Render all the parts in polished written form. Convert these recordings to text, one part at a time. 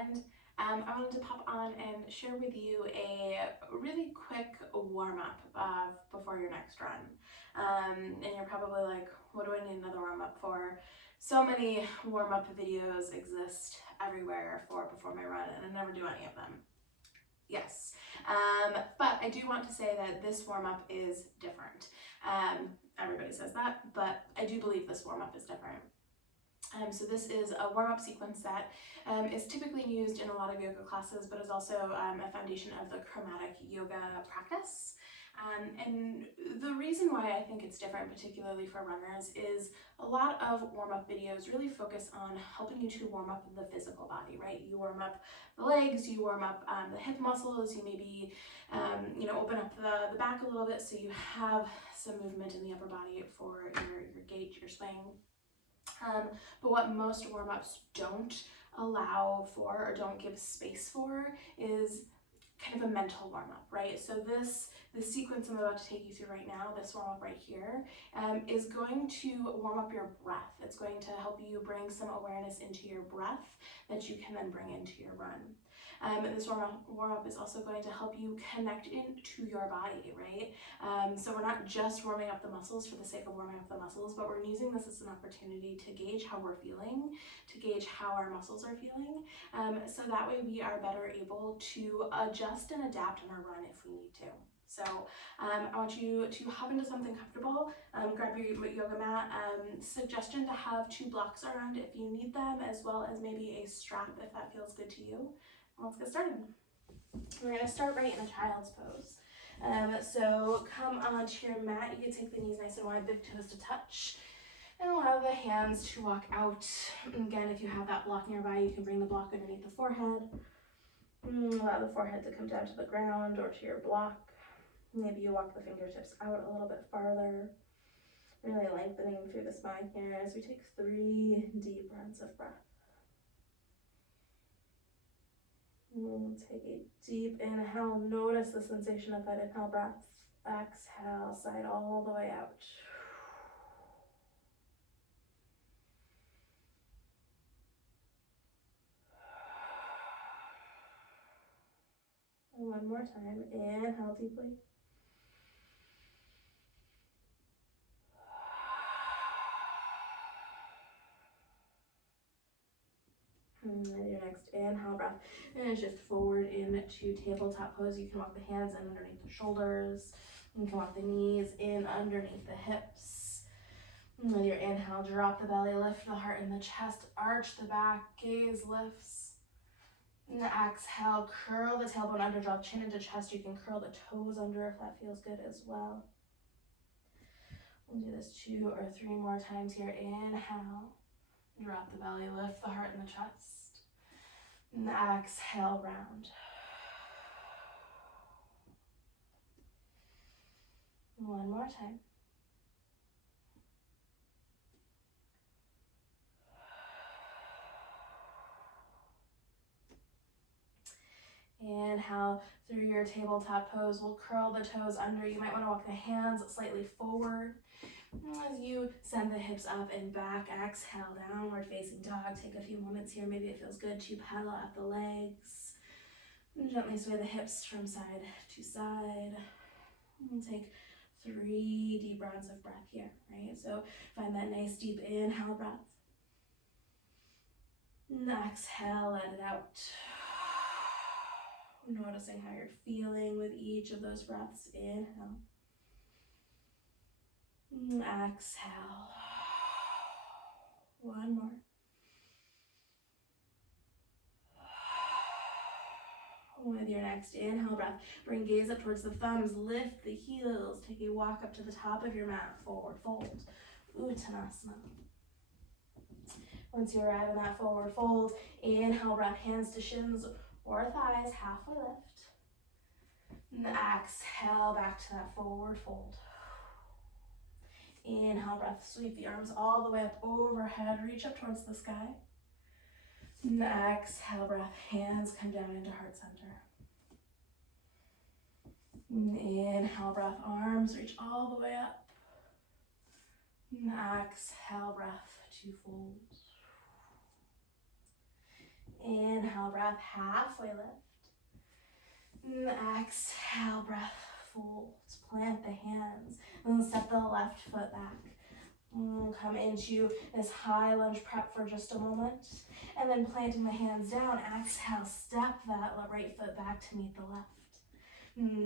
weekend, I wanted to pop on and share with you a really quick warm-up before your next run. And you're probably like, what do I need another warm-up for? So many warm-up videos exist everywhere for before my run, and I never do any of them. Yes, but I do want to say that this warm-up is different. Everybody says that, but I do believe this warm-up is different. So this is a warm-up sequence that is typically used in a lot of yoga classes, but is also a foundation of the chromatic yoga practice. And the reason why I think it's different, particularly for runners, is a lot of warm-up videos really focus on helping you to warm up the physical body, right? You warm up the legs, you warm up the hip muscles, you maybe open up the back a little bit so you have some movement in the upper body for your gait, your swing. But what most warm-ups don't allow for or don't give space for is kind of a mental warm-up, right? So this sequence I'm about to take you through right now, this warm-up right here, is going to warm up your breath. It's going to help you bring some awareness into your breath that you can then bring into your run. And this warm-up is also going to help you connect into your body, right? So we're not just warming up the muscles for the sake of warming up the muscles, but we're using this as an opportunity to gauge how we're feeling, to gauge how our muscles are feeling, so that way we are better able to adjust and adapt in our run if we need to. So I want you to hop into something comfortable, grab your yoga mat, suggestion to have 2 blocks around if you need them, as well as maybe a strap if that feels good to you. Let's get started. We're going to start right in a child's pose. So come onto your mat. You can take the knees nice and wide, big toes to touch, and allow the hands to walk out. Again, if you have that block nearby, you can bring the block underneath the forehead. Allow the forehead to come down to the ground or to your block. Maybe you walk the fingertips out a little bit farther, really lengthening through the spine here as we take 3 deep rounds of breath. Take a deep inhale. Notice the sensation of that inhale breath. Exhale, side all the way out. And one more time. Inhale deeply. And then your next inhale breath, and shift forward into tabletop pose. You can walk the hands in underneath the shoulders. You can walk the knees in underneath the hips. And with your inhale, drop the belly, lift the heart in the chest, arch the back, gaze lifts. And exhale, curl the tailbone under, drop chin into chest. You can curl the toes under if that feels good as well. We'll do this 2 or 3 more times here. Inhale. Drop the belly, lift the heart in the chest. And exhale, round. One more time. Inhale through your tabletop pose. We'll curl the toes under. You might want to walk the hands slightly forward. As you send the hips up and back, exhale, downward facing dog. Take a few moments here. Maybe it feels good to paddle out the legs. And gently sway the hips from side to side. And take 3 deep rounds of breath here, right? So find that nice deep inhale breath. And exhale, let it out. Noticing how you're feeling with each of those breaths. Inhale. Exhale. One more. With your next inhale breath, bring gaze up towards the thumbs, lift the heels, take a walk up to the top of your mat, forward fold, Uttanasana. Once you arrive in that forward fold, inhale, breath, hands to shins or thighs, halfway lift. And exhale, back to that forward fold. Inhale, breath, sweep the arms all the way up overhead, reach up towards the sky. And exhale, breath, hands come down into heart center. And inhale, breath, arms reach all the way up. And exhale, breath, 2 folds. Inhale, Inhale, breath, halfway lift. Exhale, breath, fold. Plant the hands. And step the left foot back. Come into this high lunge prep for just a moment. And then planting the hands down, exhale, step that right foot back to meet the left.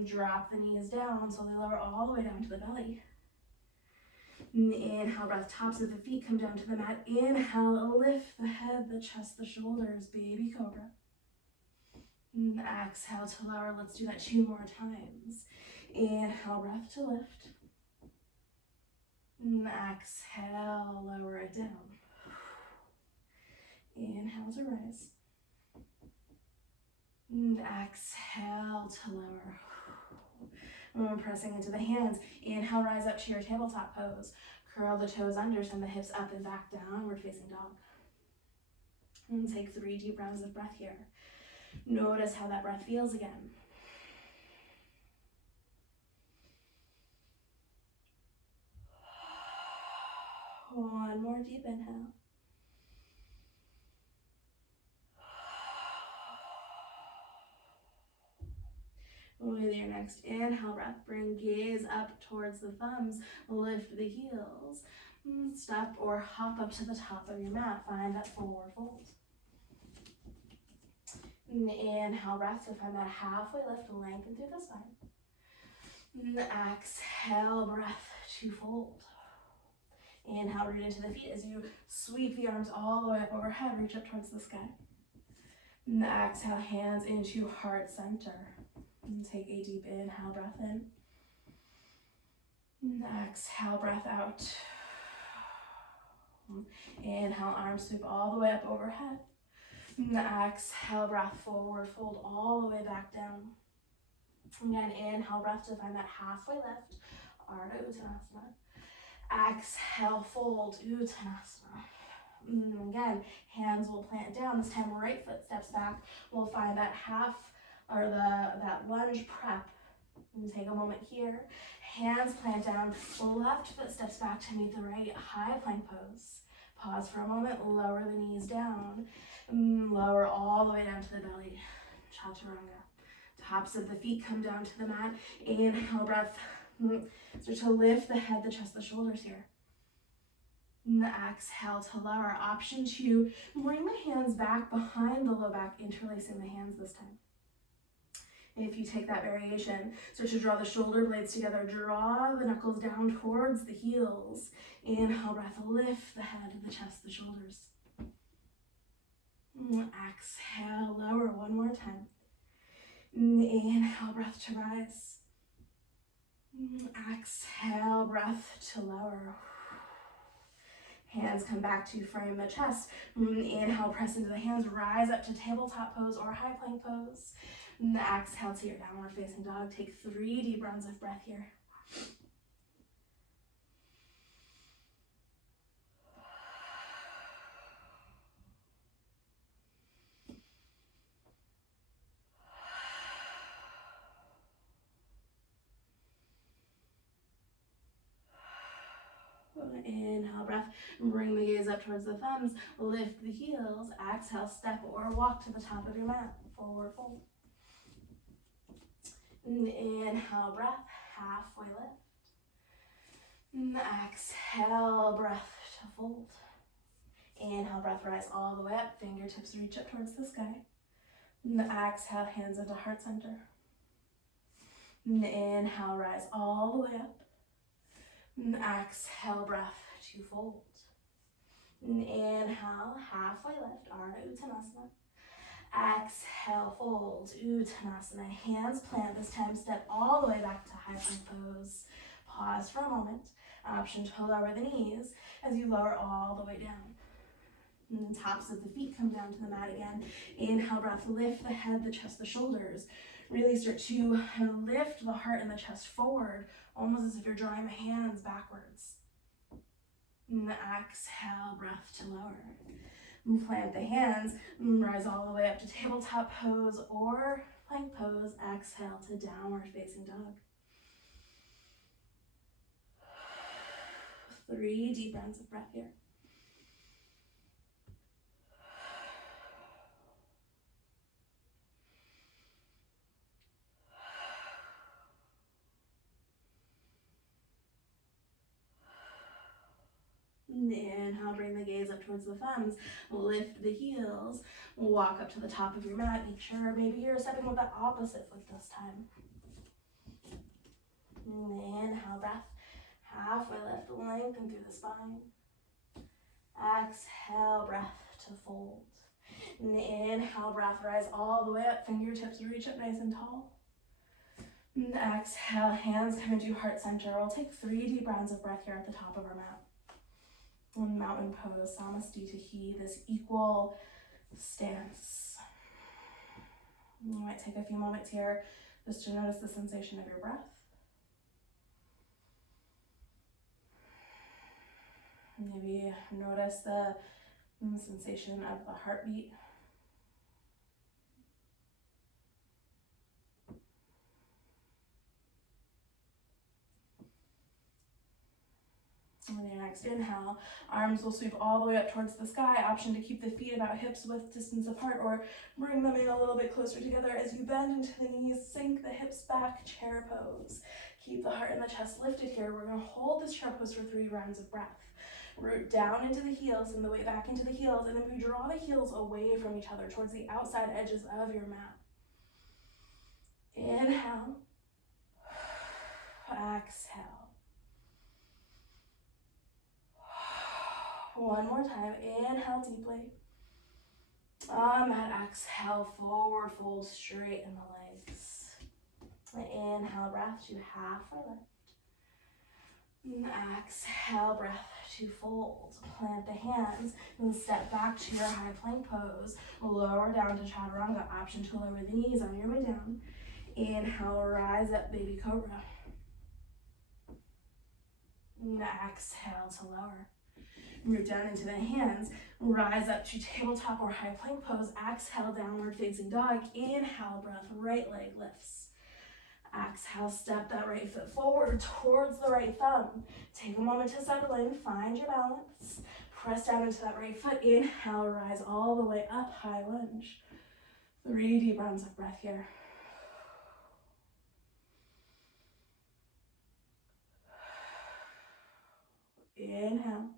Drop the knees down, slowly lower all the way down to the belly. Inhale, breath, tops of the feet come down to the mat. Inhale, lift the head, the chest, the shoulders, baby cobra. Exhale to lower. Let's do that 2 more times. Inhale, breath to lift. Exhale, lower it down. Inhale to rise. Exhale to lower. Pressing into the hands. Inhale, rise up to your tabletop pose. Curl the toes under, send the hips up and back, downward facing dog. And take 3 deep rounds of breath here. Notice how that breath feels again. One more deep inhale. With your next inhale breath, bring gaze up towards the thumbs, lift the heels, step or hop up to the top of your mat, find that forward fold. Inhale breath to find that halfway lift, lengthen through the spine. Exhale breath to fold. Inhale, root into the feet as you sweep the arms all the way up overhead, reach up towards the sky. Exhale, hands into heart center. And take a deep inhale, breath in. Exhale, breath out. Inhale, arms sweep all the way up overhead. Exhale, breath forward, fold all the way back down. Again, inhale, breath to find that halfway lift, Ardha Uttanasana. Exhale, fold, Uttanasana. Again, hands will plant down. This time, right foot steps back. We'll find that half, or that lunge prep. And take a moment here. Hands plant down. Left foot steps back to meet the right, high plank pose. Pause for a moment, lower the knees down. Lower all the way down to the belly. Chaturanga. Tops of the feet come down to the mat. Inhale, breath. Start to lift the head, the chest, the shoulders here. Exhale to lower. Option 2, bring the hands back behind the low back, interlacing the hands this time. If you take that variation, start to draw the shoulder blades together, draw the knuckles down towards the heels. Inhale, breath, lift the head, the chest, the shoulders. Exhale, lower 1 more time. Inhale, breath to rise. Exhale, breath to lower. Hands come back to frame the chest. Inhale, press into the hands, rise up to tabletop pose or high plank pose. Exhale to your downward facing dog. Take 3 deep rounds of breath here. Inhale, breath, bring the gaze up towards the thumbs, lift the heels, exhale, step or walk to the top of your mat, forward fold. Inhale, breath, halfway lift. Exhale, breath to fold. Inhale, breath, rise all the way up, fingertips reach up towards the sky. Exhale, hands into heart center. Inhale, rise all the way up. Exhale, breath to fold. Inhale, halfway lift, Ardha Uttanasana. Exhale, fold, Uttanasana. Hands plant this time, step all the way back to high plank pose. Pause for a moment. Option to lower the knees as you lower all the way down. And tops of the feet come down to the mat again. Inhale, breath, lift the head, the chest, the shoulders. Really start to lift the heart and the chest forward, almost as if you're drawing the hands backwards. And exhale, breath to lower. And plant the hands, rise all the way up to tabletop pose or plank pose. Exhale to downward facing dog. 3 deep rounds of breath here. Inhale, bring the gaze up towards the thumbs. Lift the heels. Walk up to the top of your mat. Make sure maybe you're stepping with the opposite foot this time. Inhale, breath. Halfway lift, lengthen through the spine. Exhale, breath to fold. Inhale, breath, rise all the way up. Fingertips reach up nice and tall. Exhale, hands come into heart center. We'll take 3 deep rounds of breath here at the top of our mat. Mountain pose, Samastitihi, this equal stance. You might take a few moments here just to notice the sensation of your breath. Maybe notice the sensation of the heartbeat. And with your next inhale, arms will sweep all the way up towards the sky. Option to keep the feet about hips width distance apart or bring them in a little bit closer together. As you bend into the knees, sink the hips back, chair pose. Keep the heart and the chest lifted here. We're going to hold this chair pose for 3 rounds of breath. Root down into the heels and the way back into the heels, and then we draw the heels away from each other towards the outside edges of your mat. Inhale. Exhale. One more time. Inhale deeply. On that exhale, forward fold, straighten the legs. Inhale, breath to halfway lift. Exhale, breath to fold. Plant the hands and step back to your high plank pose. Lower down to Chaturanga. Option to lower the knees on your way down. Inhale, rise up, baby cobra. Exhale to lower. Root down into the hands. Rise up to tabletop or high plank pose. Exhale, downward facing dog. Inhale, breath, right leg lifts. Exhale, step that right foot forward towards the right thumb. Take a moment to settle in, find your balance. Press down into that right foot. Inhale, rise all the way up, high lunge. 3 deep rounds of breath here. Inhale.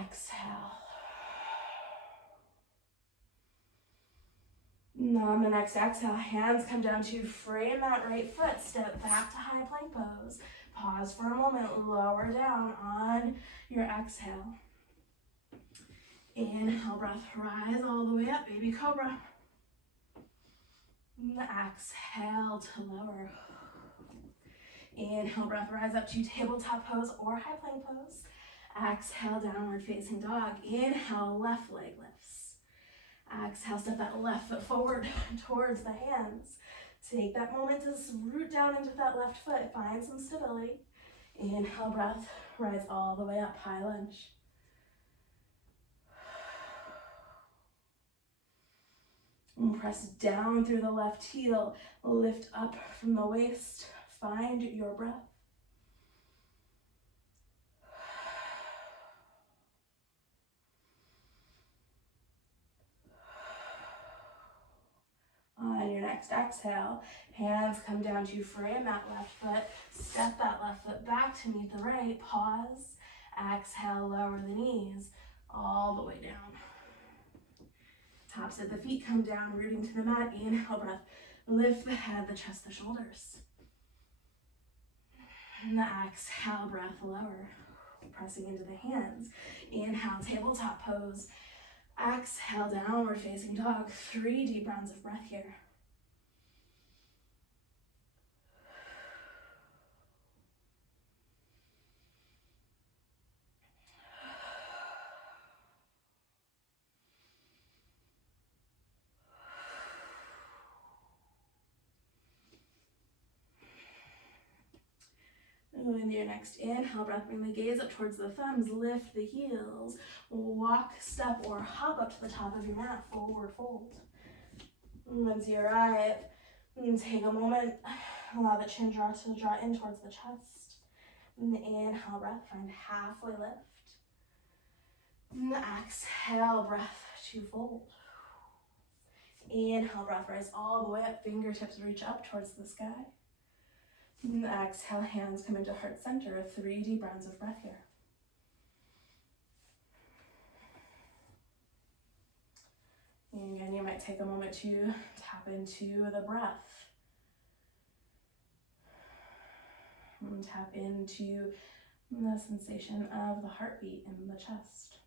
Exhale. On the next exhale, hands come down to frame that right foot. Step back to high plank pose. Pause for a moment. Lower down on your exhale. Inhale, breath, rise all the way up, baby cobra. Exhale to lower. Inhale, breath, rise up to tabletop pose or high plank pose. Exhale, downward facing dog. Inhale, left leg lifts. Exhale, step that left foot forward towards the hands. Take that moment to root down into that left foot. Find some stability. Inhale, breath, rise all the way up, high lunge. And press down through the left heel. Lift up from the waist. Find your breath. On your next exhale, hands come down to frame that left foot. Step that left foot back to meet the right. Pause. Exhale, lower the knees all the way down. Tops of the feet come down, rooting to the mat. Inhale, breath. Lift the head, the chest, the shoulders. And the exhale, breath, lower. Pressing into the hands. Inhale, tabletop pose. Exhale, downward facing dog. 3 deep rounds of breath here. With your next inhale, breath, bring the gaze up towards the thumbs, lift the heels, walk, step, or hop up to the top of your mat, forward fold. Once you arrive, take a moment, allow the chin draw to draw in towards the chest. Inhale, breath, find halfway lift. Exhale, breath to fold. Inhale, breath, rise all the way up, fingertips reach up towards the sky. And exhale, hands come into heart center. 3 deep rounds of breath here. And again, you might take a moment to tap into the breath. And tap into the sensation of the heartbeat in the chest.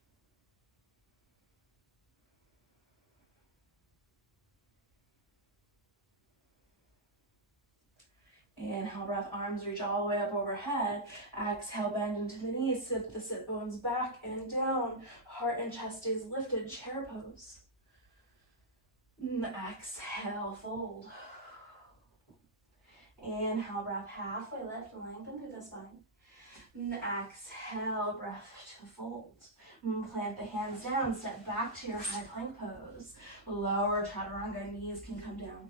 Inhale, breath, arms reach all the way up overhead. Exhale, bend into the knees, sit the sit bones back and down. Heart and chest stays lifted, chair pose. And exhale, fold. Inhale, breath, halfway lift, lengthen through the spine. And exhale, breath to fold. And plant the hands down, step back to your high plank pose. Lower chaturanga, knees can come down.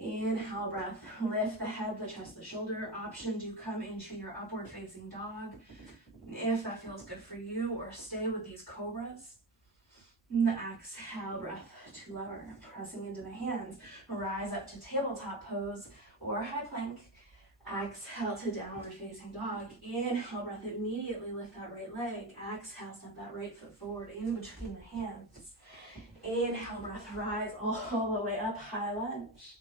Inhale, breath, lift the head, the chest, the shoulder. Option to come into your upward facing dog if that feels good for you, or stay with these cobras. And the exhale, breath to lower, pressing into the hands. Rise up to tabletop pose or high plank. Exhale to downward facing dog. Inhale, breath, immediately lift that right leg. Exhale, step that right foot forward in between the hands. Inhale, breath, rise all the way up, high lunge.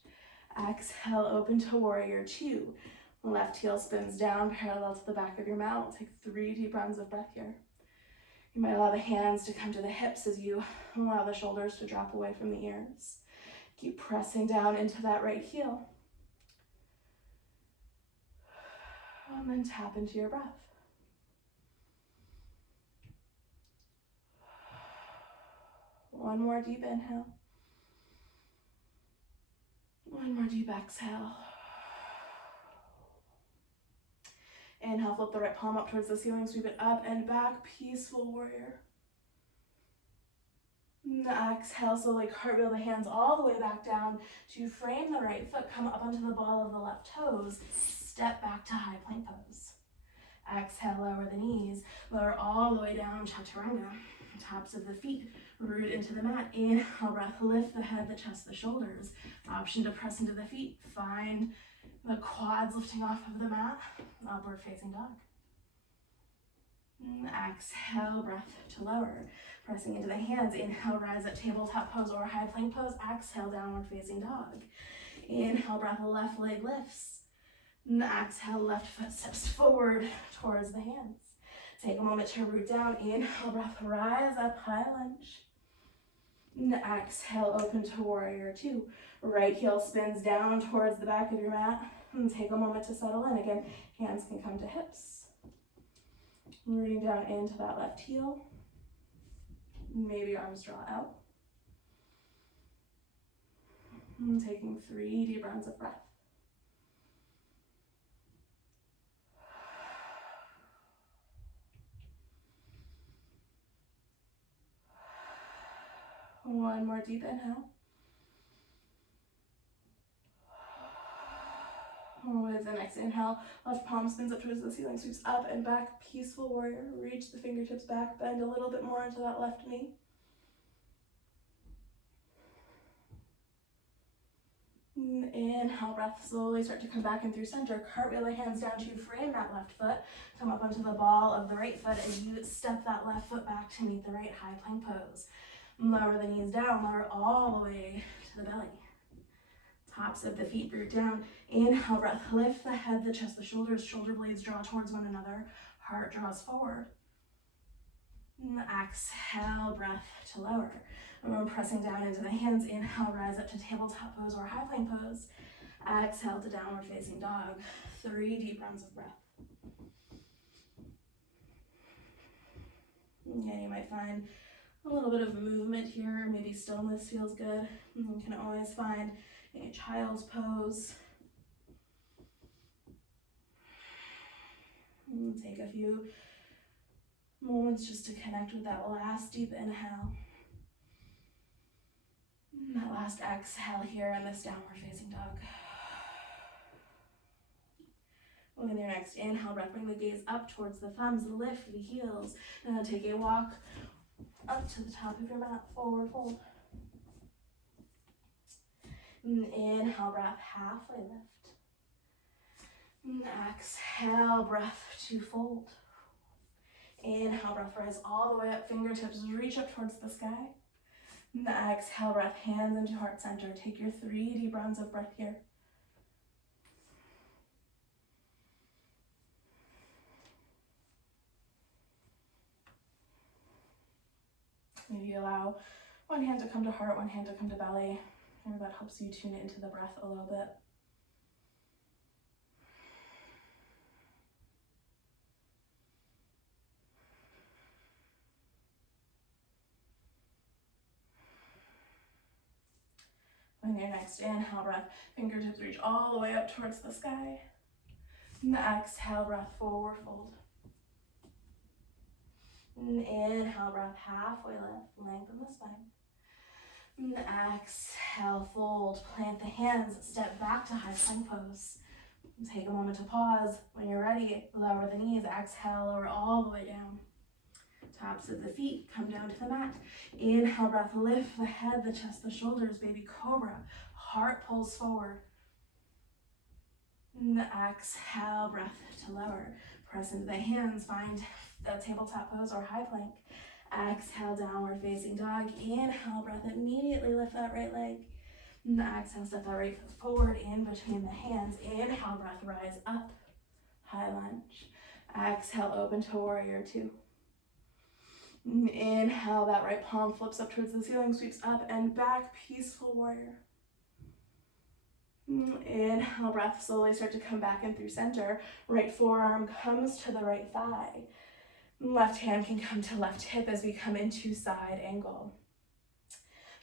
Exhale, open to warrior 2. Left heel spins down, parallel to the back of your mat. We'll take 3 deep rounds of breath here. You might allow the hands to come to the hips as you allow the shoulders to drop away from the ears. Keep pressing down into that right heel. And then tap into your breath. One more deep inhale. One more deep exhale. Inhale, flip the right palm up towards the ceiling, sweep it up and back, peaceful warrior. Exhale, slowly cartwheel the hands all the way back down to frame the right foot, come up onto the ball of the left toes, step back to high plank pose. Exhale, lower the knees, lower all the way down, Chaturanga. Tops of the feet root into the mat. Inhale, breath, lift the head, the chest, the shoulders. Option to press into the feet. Find the quads lifting off of the mat. Upward facing dog. Exhale, breath to lower. Pressing into the hands. Inhale, rise up, tabletop pose or high plank pose. Exhale, downward facing dog. Inhale, breath, left leg lifts. Exhale, left foot steps forward towards the hands. Take a moment to root down. Inhale, breath, rise up, high lunge. Exhale, open to warrior 2. Right heel spins down towards the back of your mat. And take a moment to settle in. Again, hands can come to hips. Rooting down into that left heel. Maybe arms draw out. And taking 3 deep rounds of breath. One more deep inhale. With the next inhale, left palm spins up towards the ceiling, sweeps up and back, peaceful warrior. Reach the fingertips back, bend a little bit more into that left knee. Inhale, breath, slowly start to come back in through center. Cartwheel the hands down to frame that left foot. Come up onto the ball of the right foot as you step that left foot back to meet the right high plank pose. Lower the knees down, lower all the way to the belly. Tops of the feet root down. Inhale, breath, lift the head, the chest, the shoulders, shoulder blades draw towards one another. Heart draws forward. Exhale, breath to lower. And we're pressing down into the hands. Inhale, rise up to tabletop pose or high plank pose. Exhale to downward facing dog. 3 deep rounds of breath. Yeah, you might find a little bit of movement here. Maybe stillness feels good. You can always find a child's pose. And take a few moments just to connect with that last deep inhale. And that last exhale here in this downward facing dog. With your next inhale, breath, bring the gaze up towards the thumbs, lift the heels. Now take a walk up to the top of your mat, forward fold. And inhale, breath, halfway lift. Exhale, breath to fold. Inhale, breath rise all the way up, fingertips reach up towards the sky. Exhale, breath, hands into heart center. Take your 3 deep rounds of breath here. Maybe allow one hand to come to heart, one hand to come to belly. Maybe that helps you tune into the breath a little bit. On your next inhale breath, fingertips reach all the way up towards the sky. And the exhale breath, forward fold. And inhale breath, halfway lift, lengthen the spine. And exhale, fold, plant the hands, step back to high plank pose. Take a moment to pause. When you're ready, lower the knees, exhale, lower all the way down. Tops of the feet, come down to the mat. Inhale, breath, lift the head, the chest, the shoulders, baby cobra. Heart pulls forward. And exhale, breath to lower. Press into the hands, find a tabletop pose or high plank. Exhale, downward facing dog. Inhale, breath, immediately lift that right leg. And exhale, step that right foot forward in between the hands. Inhale, breath, rise up, high lunge. Exhale, open to warrior 2. Inhale, that right palm flips up towards the ceiling, sweeps up and back, peaceful warrior. Inhale, breath, slowly start to come back in through center. Right forearm comes to the right thigh. Left hand can come to left hip as we come into side angle.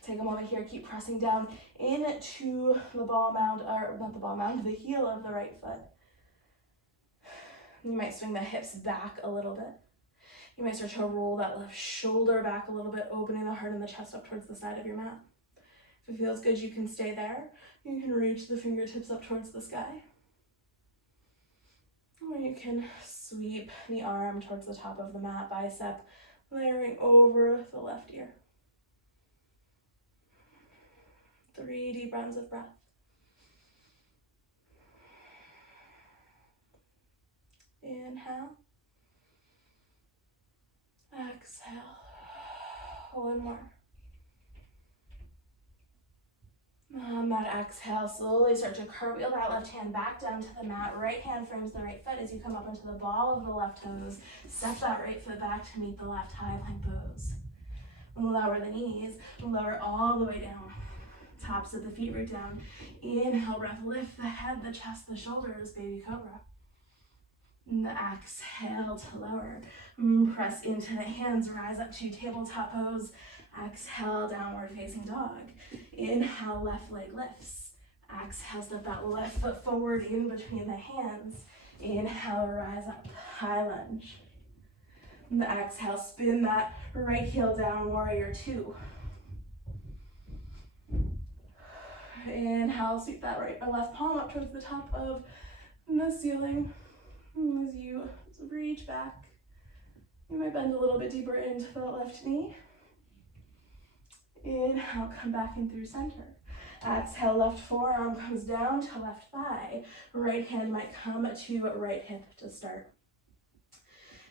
Take a moment here, keep pressing down into the ball mound, or not the ball mound, the heel of the right foot. You might swing the hips back a little bit. You might start to roll that left shoulder back a little bit, opening the heart and the chest up towards the side of your mat. If it feels good, you can stay there. You can reach the fingertips up towards the sky. Or you can sweep the arm towards the top of the mat, bicep layering over the left ear. 3 deep rounds of breath. Inhale. Exhale. One more. On that exhale, slowly start to cartwheel that left hand back down to the mat. Right hand frames the right foot as you come up into the ball of the left toes. Step that right foot back to meet the left high plank pose. Lower the knees, lower all the way down. Tops of the feet root down. Inhale, breath, lift the head, the chest, the shoulders, baby cobra. And the exhale to lower. Press into the hands, rise up to tabletop pose. Exhale, downward facing dog. Inhale, left leg lifts. Exhale, step that left foot forward in between the hands. Inhale, rise up, high lunge. And the exhale, spin that right heel down, warrior 2. Inhale, sweep that right or left palm up towards the top of the ceiling. As you reach back, you might bend a little bit deeper into the left knee. Inhale, come back in through center. Exhale, left forearm comes down to left thigh. Right hand might come to right hip to start.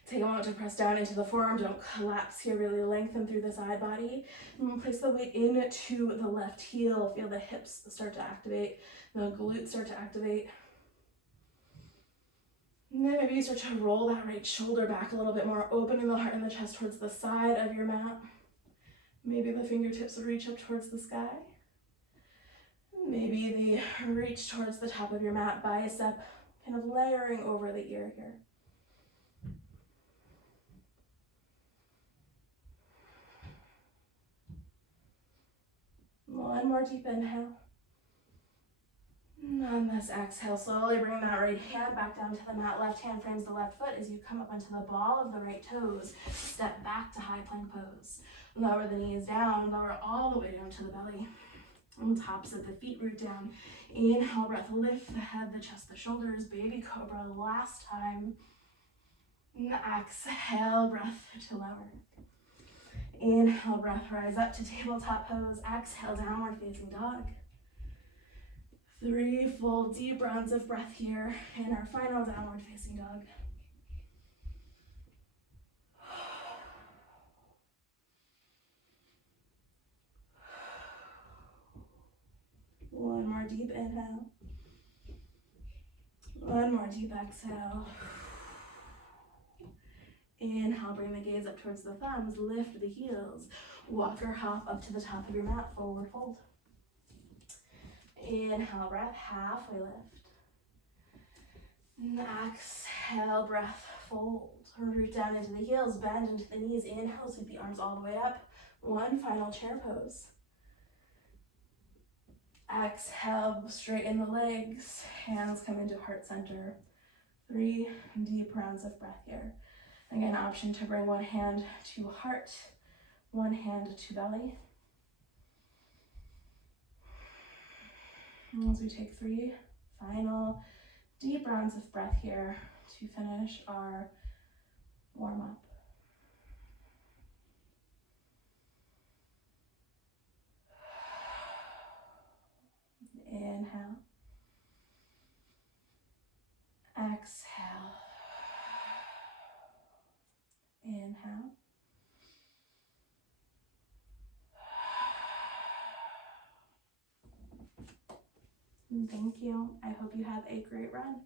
Take a moment to press down into the forearm. Don't collapse here, really lengthen through the side body. And place the weight into the left heel. Feel the hips start to activate, the glutes start to activate. And then maybe you start to roll that right shoulder back a little bit more, opening the heart and the chest towards the side of your mat. Maybe the fingertips will reach up towards the sky. Maybe the reach towards the top of your mat, bicep kind of layering over the ear here. One more deep inhale. And on this exhale, slowly bring that right hand back down to the mat. Left hand frames the left foot as you come up onto the ball of the right toes. Step back to high plank pose. Lower the knees down, lower all the way down to the belly. And tops of the feet root down. Inhale, breath, lift the head, the chest, the shoulders, baby cobra, last time. And exhale, breath to lower. Inhale, breath, rise up to tabletop pose. Exhale, downward facing dog. 3 full deep rounds of breath here in our final downward facing dog. One more deep inhale. One more deep exhale. Inhale, bring the gaze up towards the thumbs, lift the heels. Walk or hop up to the top of your mat, forward fold. Inhale, breath, halfway lift. And exhale, breath, fold. Root down into the heels, bend into the knees. Inhale, sweep the arms all the way up. One final chair pose. Exhale, straighten the legs. Hands come into heart center. 3 deep rounds of breath here. Again, option to bring one hand to heart, one hand to belly. As we take 3 final deep rounds of breath here to finish our warm up. Inhale. Exhale. Inhale. And thank you. I hope you have a great run.